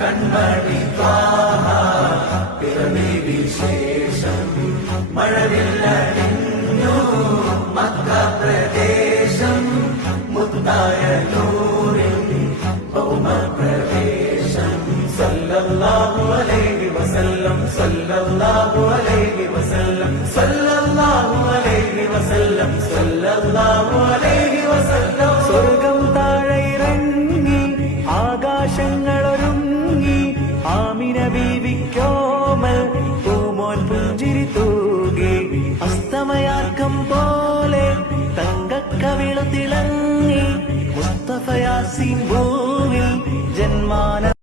കൺമണി ത്വാഹ പിറവി വിശേഷം മഴവില്ലണിഞ്ഞു മക്ക പ്രദേശം മുത്തായ നൂറിൻ ഭൗമപ്രവേശം സല്ലല്ലാഹു അലൈഹി വസല്ലം സല്ലല്ലാഹു അലൈഹി വസല്ലം സല്ലല്ലാഹു അലൈഹി വസല്ലം സല്ലല്ലാഹു അലൈഹി വസല്ലം. സ്വർഗം താഴെ ഇറങ്ങി ആകാശങ്ങളൊരുങ്ങി ആമിന ബീവിക്കോമൽ പൂമോൻ പുഞ്ചിരി തൂകി അസ്തമയാർക്കം പോലെ തങ്കക്കവിളു തിളങ്ങി മുസ്തഫ യാസീൻ ഭൂവിൽ ജന്മാന